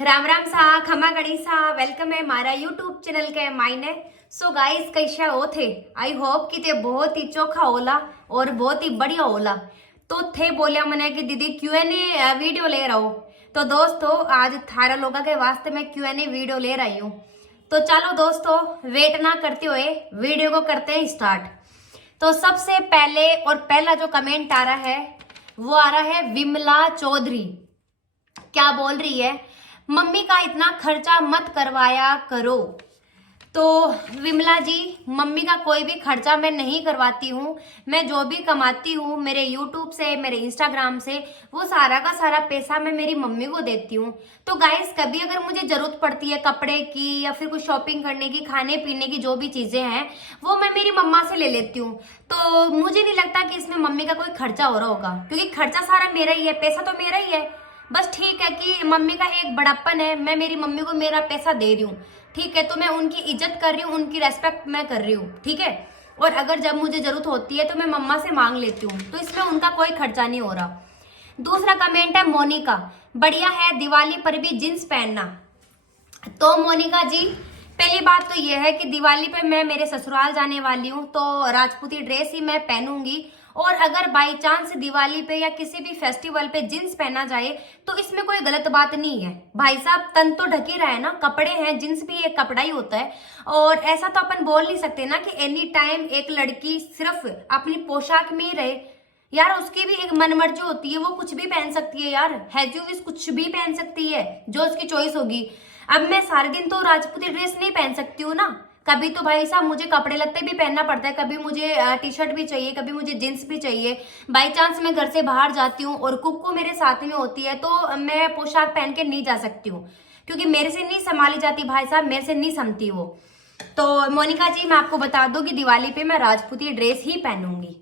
राम राम सा खमा गणी सा वेलकम है हमारा यूट्यूब चैनल के मायने। सो गाइस कैसा हो थे? आई होप कि ते बहुत ही चोखा होला और बहुत ही बढ़िया होला। तो थे बोलिया मैंने कि दीदी क्यूएनए वीडियो ले रहा हो। तो दोस्तों आज थारा लोगों के वास्ते मैं क्यूएनए वीडियो ले रही हूँ। तो चलो दोस्तों वेट ना करते हुए वीडियो को करते हैं स्टार्ट। तो सबसे पहले और पहला जो कमेंट आ रहा है वो आ रहा है विमला चौधरी। क्या बोल रही है? मम्मी का इतना खर्चा मत करवाया करो। तो विमला जी, मम्मी का कोई भी खर्चा मैं नहीं करवाती हूँ। मैं जो भी कमाती हूँ मेरे यूट्यूब से, मेरे इंस्टाग्राम से, वो सारा का सारा पैसा मैं मेरी मम्मी को देती हूँ। तो गाइस कभी अगर मुझे जरूरत पड़ती है कपड़े की या फिर कुछ शॉपिंग करने की, खाने पीने की जो भी चीजें हैं वो मैं मेरी मम्मा से ले लेती हूँ। तो मुझे नहीं लगता कि इसमें मम्मी का कोई खर्चा हो रहा होगा, क्योंकि खर्चा सारा मेरा ही है, पैसा तो मेरा ही है। बस ठीक है कि मम्मी का एक बड़प्पन है, मैं मेरी मम्मी को मेरा पैसा दे रही हूँ, ठीक है। तो मैं उनकी इज्जत कर रही हूँ, उनकी रेस्पेक्ट मैं कर रही हूँ, ठीक है। और अगर जब मुझे जरूरत होती है तो मैं मम्मा से मांग लेती हूँ, तो इसमें उनका कोई खर्चा नहीं हो रहा। दूसरा कमेंट है मोनिका, बढ़िया है दिवाली पर भी जींस पहनना। तो मोनिका जी, पहली बात तो यह है कि दिवाली पे मैं मेरे ससुराल जाने वाली हूँ तो राजपूती ड्रेस ही मैं पहनूंगी। और अगर बाई चांस दिवाली पे या किसी भी फेस्टिवल पे जींस पहना जाए तो इसमें कोई गलत बात नहीं है। भाई साहब तन तो ढक ही रहा है ना, कपड़े हैं, जींस भी एक कपड़ा ही होता है। और ऐसा तो अपन बोल नहीं सकते ना कि एनी टाइम एक लड़की सिर्फ अपनी पोशाक में ही रहे। यार उसकी भी एक मन मर्जी होती है, वो कुछ भी पहन सकती है यार, हैजूविस कुछ भी पहन सकती है जो उसकी चॉइस होगी। अब मैं सारे दिन तो राजपूती ड्रेस नहीं पहन सकती हूँ ना, कभी तो भाई साहब मुझे कपड़े लत्ते भी पहनना पड़ता है, कभी मुझे टी शर्ट भी चाहिए, कभी मुझे जींस भी चाहिए। बाई चांस मैं घर से बाहर जाती हूँ और कुक्कू मेरे साथ में होती है तो मैं पोशाक पहन के नहीं जा सकती हूँ, क्योंकि मेरे से नहीं संभाली जाती भाई साहब, मेरे से नहीं समती वो। तो मोनिका जी मैं आपको बता दूं कि दिवाली पे मैं राजपूती ड्रेस ही पहनूंगी।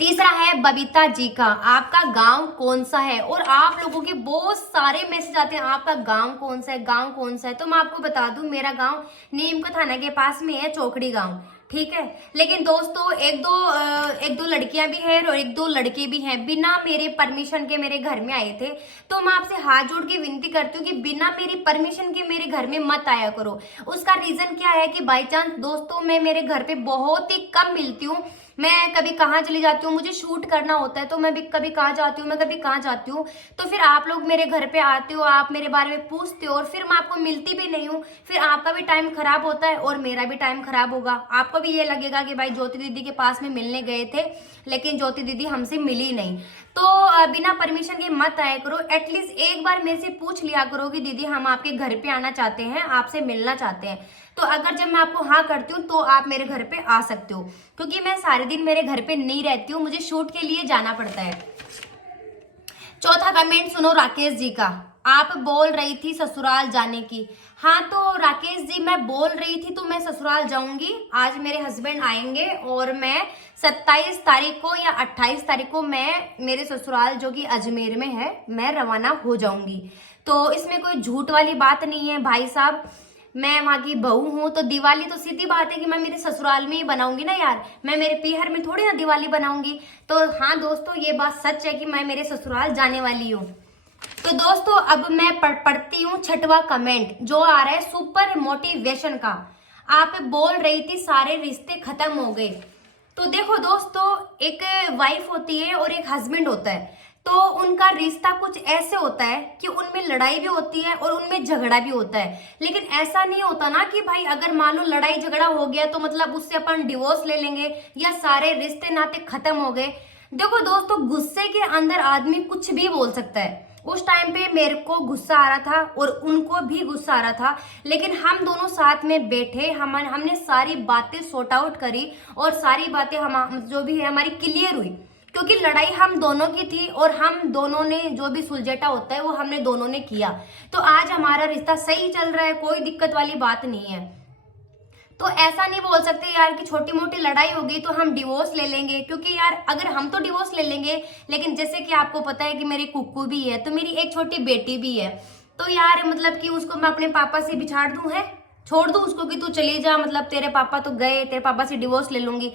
तीसरा है बबीता जी का, आपका गांव कौन सा है? और आप लोगों के बहुत सारे मैसेज आते हैं आपका गांव कौन सा है, गांव कौन सा है। तो मैं आपको बता दूं मेरा गांव नीमका थाना के पास में है, चौकड़ी गांव, ठीक है। लेकिन दोस्तों एक दो लड़कियां भी हैं और एक दो लड़के भी हैं, बिना मेरे परमिशन के मेरे घर में आए थे। तो मैं आपसे हाथ जोड़ के विनती करती हूँ कि बिना मेरी परमिशन के मेरे घर में मत आया करो। उसका रीजन क्या है कि बाई चांस दोस्तों मैं मेरे घर पे बहुत ही कम मिलती हूँ। मैं कभी कहाँ चली जाती हूँ, मुझे शूट करना होता है तो मैं भी कभी कहाँ जाती हूँ, मैं कभी कहाँ जाती हूँ। तो फिर आप लोग मेरे घर पे आते हो, आप मेरे बारे में पूछते हो और फिर मैं आपको मिलती भी नहीं हूँ। फिर आपका भी टाइम खराब होता है और मेरा भी टाइम खराब होगा। आपको भी ये लगेगा कि भाई ज्योति दीदी के पास में मिलने गए थे लेकिन ज्योति दीदी हमसे मिली नहीं। तो बिना परमिशन के मत आया करो। एटलीस्ट एक बार मेरे से पूछ लिया करो कि दीदी हम आपके घर पे आना चाहते हैं, आपसे मिलना चाहते हैं। तो अगर जब मैं आपको हाँ करती हूँ तो आप मेरे घर पे आ सकते हो, क्योंकि मैं सारे दिन मेरे घर पे नहीं रहती हूँ, मुझे शूट के लिए जाना पड़ता है। चौथा कमेंट सुनो राकेश जी का, आप बोल रही थी ससुराल जाने की। हाँ तो राकेश जी मैं बोल रही थी तो मैं ससुराल जाऊंगी। आज मेरे हस्बैंड आएंगे और मैं 27 तारीख को या 28 तारीख को मैं मेरे ससुराल जो कि अजमेर में है मैं रवाना हो जाऊंगी। तो इसमें कोई झूठ वाली बात नहीं है भाई साहब, मैं वहां की बहू हूँ। तो दिवाली तो सीधी बात है कि मैं मेरे ससुराल में ही बनाऊंगी ना यार, मैं मेरे पीहर में थोड़ी ना दिवाली बनाऊंगी। तो हाँ दोस्तों ये बात सच है कि मैं मेरे ससुराल जाने वाली हूँ। तो दोस्तों अब मैं पढ़ती हूँ छठवां कमेंट जो आ रहा है सुपर मोटिवेशन का। आप बोल रही थी सारे रिश्ते खत्म हो गए। तो देखो दोस्तों एक वाइफ होती है और एक हस्बैंड होता है, तो उनका रिश्ता कुछ ऐसे होता है कि उनमें लड़ाई भी होती है और उनमें झगड़ा भी होता है। लेकिन ऐसा नहीं होता ना कि भाई अगर मान लो लड़ाई झगड़ा हो गया तो मतलब उससे अपन डिवोर्स ले लेंगे या सारे रिश्ते नाते खत्म हो गए। देखो दोस्तों गुस्से के अंदर आदमी कुछ भी बोल सकता है। उस टाइम पे मेरे को गुस्सा आ रहा था और उनको भी गुस्सा आ रहा था, लेकिन हम दोनों साथ में बैठे, हमने सारी बातें सॉर्ट आउट करी और सारी बातें हम जो भी है हमारी क्लियर हुई, क्योंकि लड़ाई हम दोनों की थी और हम दोनों ने जो भी सुलझाटा होता है वो हमने दोनों ने किया। तो आज हमारा रिश्ता सही चल रहा है, कोई दिक्कत वाली बात नहीं है। तो ऐसा नहीं बोल सकते यार कि छोटी मोटी लड़ाई होगी तो हम डिवोर्स ले लेंगे, क्योंकि यार अगर हम तो डिवोर्स ले लेंगे, लेकिन जैसे कि आपको पता है कि मेरी कुक्कू भी है, तो मेरी एक छोटी बेटी भी है। तो यार मतलब कि उसको मैं अपने पापा से बिछाड़ दूं, है छोड़ दूं उसको कि तू चली जा, मतलब तेरे पापा तो गए, तेरे पापा से डिवोर्स ले लूंगी।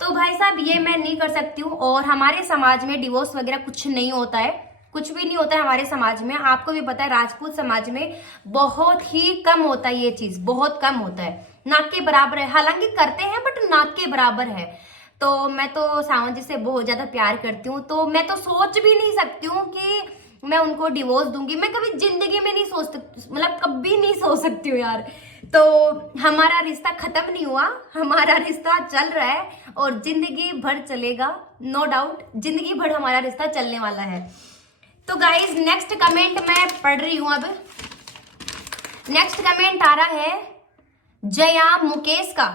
तो भाई साहब ये मैं नहीं कर सकती हूँ। और हमारे समाज में डिवोर्स वगैरह कुछ नहीं होता है, कुछ भी नहीं होता है हमारे समाज में, आपको भी पता है राजपूत समाज में बहुत ही कम होता है, ये चीज बहुत कम होता है, नाक के बराबर है। हालांकि करते हैं बट नाक के बराबर है। तो मैं तो सावंत जी से बहुत ज्यादा प्यार करती हूँ, तो मैं तो सोच भी नहीं सकती हूँ कि मैं उनको डिवोर्स दूंगी। मैं कभी जिंदगी में नहीं सोच, मतलब कभी नहीं सोच सकती हूँ यार। तो हमारा रिश्ता खत्म नहीं हुआ, हमारा रिश्ता चल रहा है और जिंदगी भर चलेगा, नो डाउट जिंदगी भर हमारा रिश्ता चलने वाला है। तो गाइज नेक्स्ट कमेंट मैं पढ़ रही हूँ। अब नेक्स्ट कमेंट आ रहा है जया मुकेश का,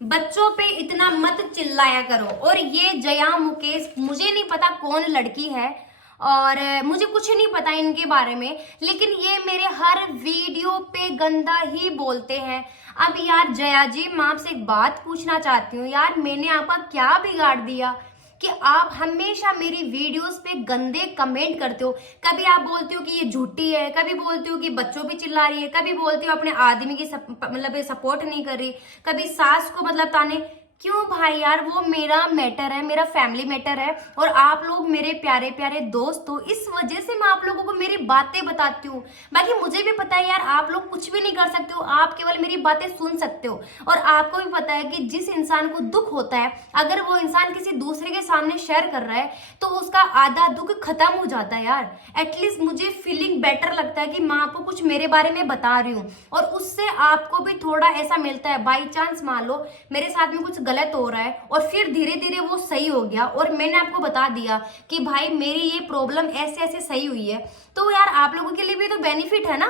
बच्चों पे इतना मत चिल्लाया करो। और ये जया मुकेश मुझे नहीं पता कौन लड़की है और मुझे कुछ नहीं पता इनके बारे में, लेकिन ये मेरे हर वीडियो पे गंदा ही बोलते हैं। अब यार जया जी, मैं आपसे एक बात पूछना चाहती हूँ यार, मैंने आपका क्या बिगाड़ दिया कि आप हमेशा मेरी वीडियोस पे गंदे कमेंट करते हो? कभी आप बोलते हो कि ये झूठी है, कभी बोलते हो कि बच्चों पे चिल्ला रही है, कभी बोलते हो अपने आदमी की मतलब सपोर्ट नहीं कर रही, कभी सास को मतलब ताने। क्यों भाई यार, वो मेरा मैटर है, मेरा फैमिली मैटर है और आप लोग मेरे प्यारे प्यारे दोस्त हो, इस वजह से मैं आप लोगों को मेरी बातें बताती हूँ। बाकी मुझे भी पता है यार, आप लोग कुछ भी नहीं कर सकते हो, आप केवल मेरी बातें सुन सकते हो। और आपको भी पता है कि जिस इंसान को दुख होता है, अगर वो इंसान किसी दूसरे के सामने शेयर कर रहा है तो उसका आधा दुख खत्म हो जाता है यार। एटलीस्ट मुझे फीलिंग बेटर लगता है कि मैं आपको कुछ मेरे बारे में बता रही हूँ और उससे आपको भी थोड़ा ऐसा मिलता है। बाई चांस मान लो मेरे साथ में कुछ गलत हो रहा है और फिर धीरे धीरे वो सही हो गया और मैंने आपको बता दिया कि भाई मेरी ये प्रॉब्लम ऐसे ऐसे सही हुई है, तो यार आप लोगों के लिए भी तो बेनिफिट है ना।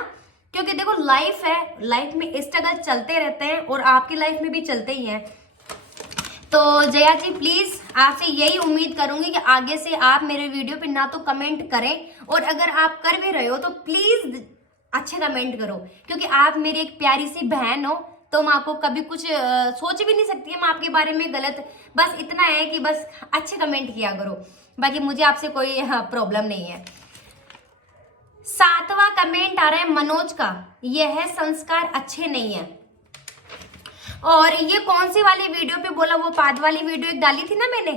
क्योंकि देखो लाइफ है, लाइफ में स्ट्रगल चलते रहते हैं और आपकी लाइफ में भी चलते ही हैं। तो जया जी प्लीज आपसे यही उम्मीद करूंगी कि आगे से आप मेरे वीडियो पे ना तो कमेंट करें, और अगर आप कर भी रहे हो तो प्लीज अच्छे कमेंट करो, क्योंकि आप मेरी एक प्यारी सी बहन हो। तो मैं आपको कभी कुछ सोच भी नहीं सकती है मैं आपके बारे में गलत। बस इतना है कि बस अच्छे कमेंट किया करो, बाकी मुझे आपसे कोई प्रॉब्लम नहीं है। 7वां कमेंट आ रहा है मनोज का, यह है संस्कार अच्छे नहीं है। और ये कौन सी वाली वीडियो पे बोला, वो पाद वाली वीडियो एक डाली थी ना मैंने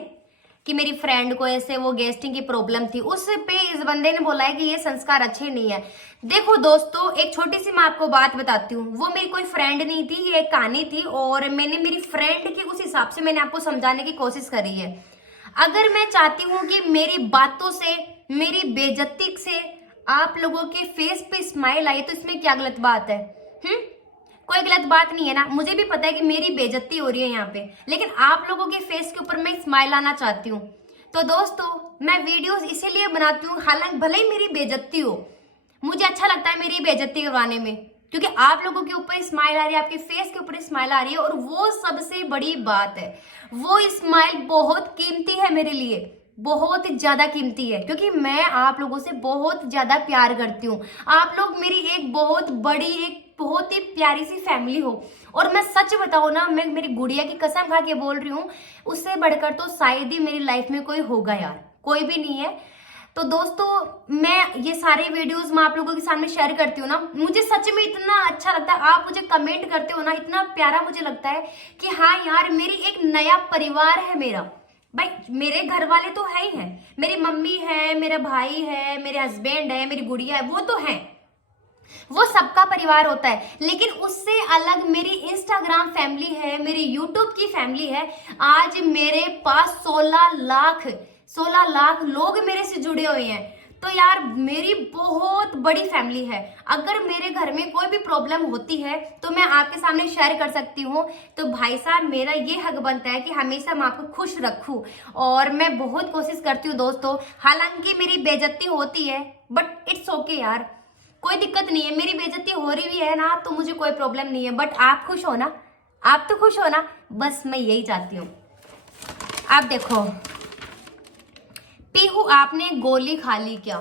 कि मेरी फ्रेंड को ऐसे वो गेस्टिंग की प्रॉब्लम थी, उस पे इस बंदे ने बोला है कि ये संस्कार अच्छे नहीं है। देखो दोस्तों, एक छोटी सी मैं आपको बात बताती हूँ, वो मेरी कोई फ्रेंड नहीं थी, ये एक कहानी थी और मैंने मेरी फ्रेंड के उस हिसाब से मैंने आपको समझाने की कोशिश करी है। अगर मैं चाहती हूँ कि मेरी बातों से, मेरी बेइज्जती से आप लोगों के फेस पे स्माइल आए, तो इसमें क्या गलत बात है? कोई गलत बात नहीं है ना। मुझे भी पता है कि मेरी बेइज्जती हो रही है यहाँ पे, लेकिन आप लोगों के फेस के ऊपर मैं स्माइल आना चाहती हूँ। तो दोस्तों मैं वीडियोस इसीलिए बनाती हूँ, हालांकि भले ही मेरी बेइज्जती हो, मुझे अच्छा लगता है मेरी बेइज्जती करवाने में, क्योंकि आप लोगों के ऊपर स्माइल आ रही है, आपके फेस के ऊपर स्माइल आ रही है और वो सबसे बड़ी बात है। वो स्माइल बहुत कीमती है मेरे लिए, बहुत ज्यादा कीमती है, क्योंकि मैं आप लोगों से बहुत ज्यादा प्यार करती हूँ। आप लोग मेरी एक बहुत बड़ी, एक बहुत ही प्यारी सी फैमिली हो। और मैं सच बताऊँ ना, मैं मेरी गुड़िया की कसम खा के बोल रही हूँ, उससे बढ़कर तो शायद ही मेरी लाइफ में कोई होगा यार, कोई भी नहीं है। तो दोस्तों मैं ये सारे वीडियोस मैं आप लोगों के सामने शेयर करती हूँ ना, मुझे सच में इतना अच्छा लगता है, आप मुझे कमेंट करते हो ना, इतना प्यारा मुझे लगता है कि हाँ यार मेरी एक नया परिवार है मेरा। भाई मेरे घर वाले तो है ही हैं, मेरी मम्मी है, मेरा भाई है, मेरे हस्बैंड है, मेरी गुड़िया है, वो तो है, वो सबका परिवार होता है। लेकिन उससे अलग मेरी इंस्टाग्राम फैमिली है, मेरी यूट्यूब की फैमिली है। आज मेरे पास 16 लाख लोग मेरे से जुड़े हुए हैं। तो यार मेरी बहुत बड़ी फैमिली है। अगर मेरे घर में कोई भी प्रॉब्लम होती है तो मैं आपके सामने शेयर कर सकती हूँ। तो भाई साहब मेरा ये हक बनता है कि हमेशा मैं आपको खुश रखूँ, और मैं बहुत कोशिश करती हूँ दोस्तों। हालांकि मेरी बेइज्जती होती है बट इट्स ओके यार, कोई दिक्कत नहीं है। मेरी बेइज्जती हो रही भी है ना तो मुझे कोई प्रॉब्लम नहीं है, बट आप खुश हो ना, आप तो खुश हो ना, बस मैं यही चाहती हूँ। आप देखो पीहू आपने गोली खा ली क्या?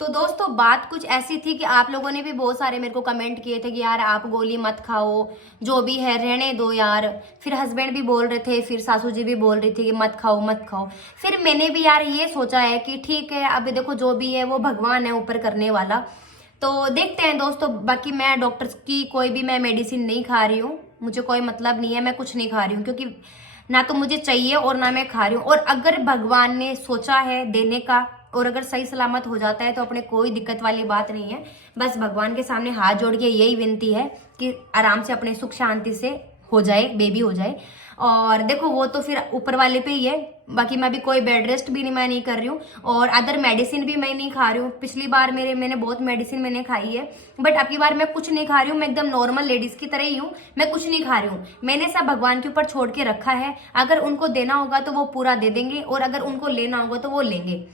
तो दोस्तों बात कुछ ऐसी थी कि आप लोगों ने भी बहुत सारे मेरे को कमेंट किए थे कि यार आप गोली मत खाओ, जो भी है रहने दो यार। फिर हस्बैंड भी बोल रहे थे, फिर सासू जी भी बोल रही थी कि मत खाओ मत खाओ। फिर मैंने भी यार ये सोचा है कि ठीक है, अभी देखो जो भी है वो भगवान है ऊपर करने वाला, तो देखते हैं दोस्तों। बाकी मैं डॉक्टर्स की कोई भी मैं मेडिसिन नहीं खा रही हूँ, मुझे कोई मतलब नहीं है, मैं कुछ नहीं खा रही हूँ, क्योंकि ना तो मुझे चाहिए और ना मैं खा रही हूँ। और अगर भगवान ने सोचा है देने का और अगर सही सलामत हो जाता है तो अपने कोई दिक्कत वाली बात नहीं है। बस भगवान के सामने हाथ जोड़ के यही विनती है कि आराम से अपने सुख शांति से हो जाए, बेबी हो जाए। और देखो वो तो फिर ऊपर वाले पे ही है। बाकी मैं भी कोई बेड रेस्ट भी मैं नहीं कर रही हूँ और अदर मेडिसिन भी मैं नहीं खा रही हूँ। पिछली बार मैंने बहुत मेडिसिन मैंने खाई है, बट अब की बार मैं कुछ नहीं खा रही हूँ। मैं एकदम नॉर्मल लेडीज की तरह ही हूँ, मैं कुछ नहीं खा रही हूँ। मैंने सब भगवान के ऊपर छोड़ के रखा है। अगर उनको देना होगा तो वो पूरा दे देंगे और अगर उनको लेना होगा तो वो लेंगे।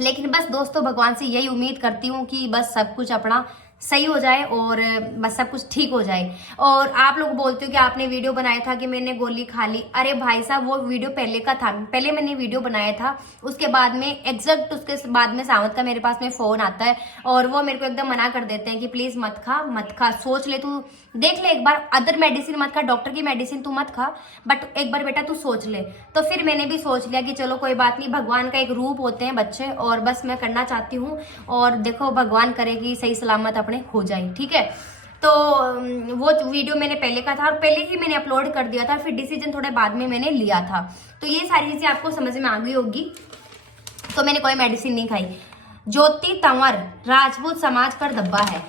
लेकिन बस दोस्तों भगवान से यही उम्मीद करती हूँ कि बस सब कुछ अपना सही हो जाए और बस सब कुछ ठीक हो जाए। और आप लोग बोलते हो कि आपने वीडियो बनाया था कि मैंने गोली खा ली। अरे भाई साहब वो वीडियो पहले का था, पहले मैंने वीडियो बनाया था। उसके बाद में एग्जैक्ट उसके बाद में सावंत का मेरे पास में फोन आता है और वो मेरे को एकदम मना कर देते हैं कि प्लीज मत खा मत खा, सोच ले, तू देख ले एक बार, अदर मेडिसिन मत खा, डॉक्टर की मेडिसिन तू मत खा, बट एक बार बेटा तू सोच ले। तो फिर मैंने भी सोच लिया कि चलो कोई बात नहीं, भगवान का एक रूप होते हैं बच्चे और बस मैं करना चाहती हूँ। और देखो भगवान करे कि सही सलामत अपने हो जाए, ठीक है। तो वो वीडियो मैंने पहले का था और पहले ही मैंने अपलोड कर दिया था, फिर डिसीजन थोड़े बाद में मैंने लिया था। तो ये सारी चीजें आपको समझ में आ गई होगी। तो मैंने कोई मेडिसिन नहीं खाई। ज्योति तंवर राजपूत समाज पर धब्बा है।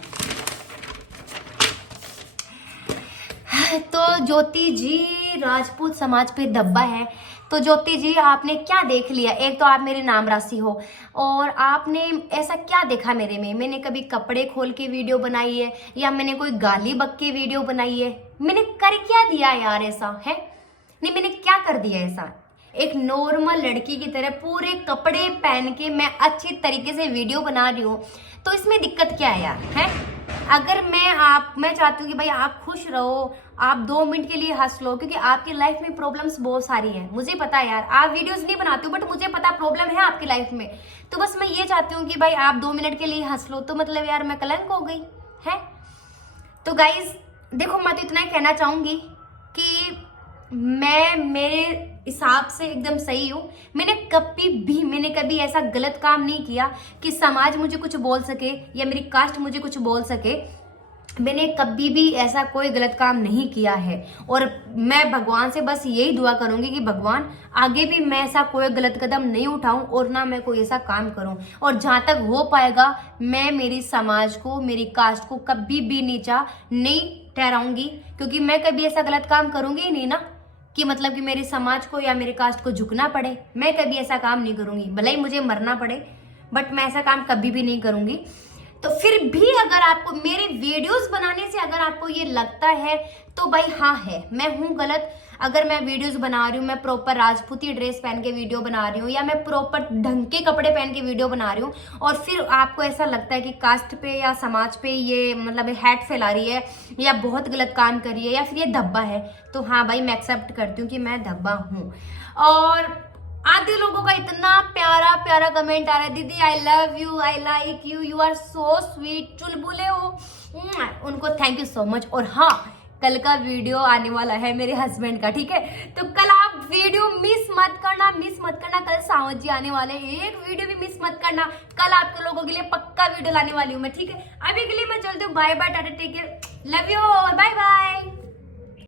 तो ज्योति जी राजपूत समाज पे धब्बा है। तो ज्योति जी आपने क्या देख लिया? एक तो आप मेरे नाम राशि हो और आपने ऐसा क्या देखा मेरे में? मैंने कभी कपड़े खोल के वीडियो बनाई है या मैंने कोई गाली बक के वीडियो बनाई है? मैंने कर क्या दिया यार ऐसा है? नहीं, मैंने क्या कर दिया ऐसा? एक नॉर्मल लड़की की तरह पूरे कपड़े पहन के मैं अच्छी तरीके से वीडियो बना रही हूँ, तो इसमें दिक्कत क्या है यार? है अगर मैं चाहती हूँ कि भाई आप खुश रहो, आप 2 मिनट के लिए हंस लो, क्योंकि आपकी लाइफ में प्रॉब्लम्स बहुत सारी हैं। मुझे पता है यार, आप वीडियोस नहीं बनाते हो बट मुझे पता प्रॉब्लम है आपकी लाइफ में। तो बस मैं ये चाहती हूँ कि भाई आप 2 मिनट के लिए हंस लो, तो मतलब यार मैं कलंक हो गई है। तो गाइज देखो, मैं तो इतना ही कहना चाहूंगी कि मैं मेरे हिसाब से एकदम सही हूँ। मैंने कभी ऐसा गलत काम नहीं किया कि समाज मुझे कुछ बोल सके या मेरी कास्ट मुझे कुछ बोल सके। मैंने कभी भी ऐसा कोई गलत काम नहीं किया है और मैं भगवान से बस यही दुआ करूंगी कि भगवान आगे भी मैं ऐसा कोई गलत कदम नहीं उठाऊं और ना मैं कोई ऐसा काम करूं। और जहां तक हो पाएगा मैं मेरी समाज को, मेरी कास्ट को कभी भी नीचा नहीं ठहराऊंगी, क्योंकि मैं कभी ऐसा गलत काम करूंगी ही नहीं ना कि मतलब कि मेरे समाज को या मेरे कास्ट को झुकना पड़े। मैं कभी ऐसा काम नहीं करूंगी, भले ही मुझे मरना पड़े, बट मैं ऐसा काम कभी भी नहीं करूंगी। तो फिर भी अगर आपको मेरे वीडियोस बनाने से अगर आपको ये लगता है तो भाई हाँ है, मैं हूँ गलत। अगर मैं वीडियोस बना रही हूँ, मैं प्रॉपर राजपूती ड्रेस पहन के वीडियो बना रही हूँ या मैं प्रॉपर ढंग के कपड़े पहन के वीडियो बना रही हूँ और फिर आपको ऐसा लगता है कि कास्ट पे या समाज पे ये मतलब हैट फैला रही है या बहुत गलत काम कर रही है या फिर ये धब्बा है, तो हाँ भाई मैं एक्सेप्ट करती हूँ कि मैं धब्बा हूँ। और आधे लोगों का इतना प्यारा प्यारा कमेंट आ रहा है, दीदी I love you, I like you, you are so sweet, चुलबुले हो, उनको थैंक यू सो मच। और हाँ, कल का वीडियो आने वाला है मेरे हस्बैंड का, ठीक है? तो कल आप वीडियो मिस मत करना, कल सावंत जी आने वाले, एक वीडियो भी मिस मत करना। कल आपके लोगों के लिए पक्का वीडियो लाने वाली हूँ मैं, ठीक है? अभी के लिए मैं चलती हूँ, bye bye, tata, take care, love you, bye bye.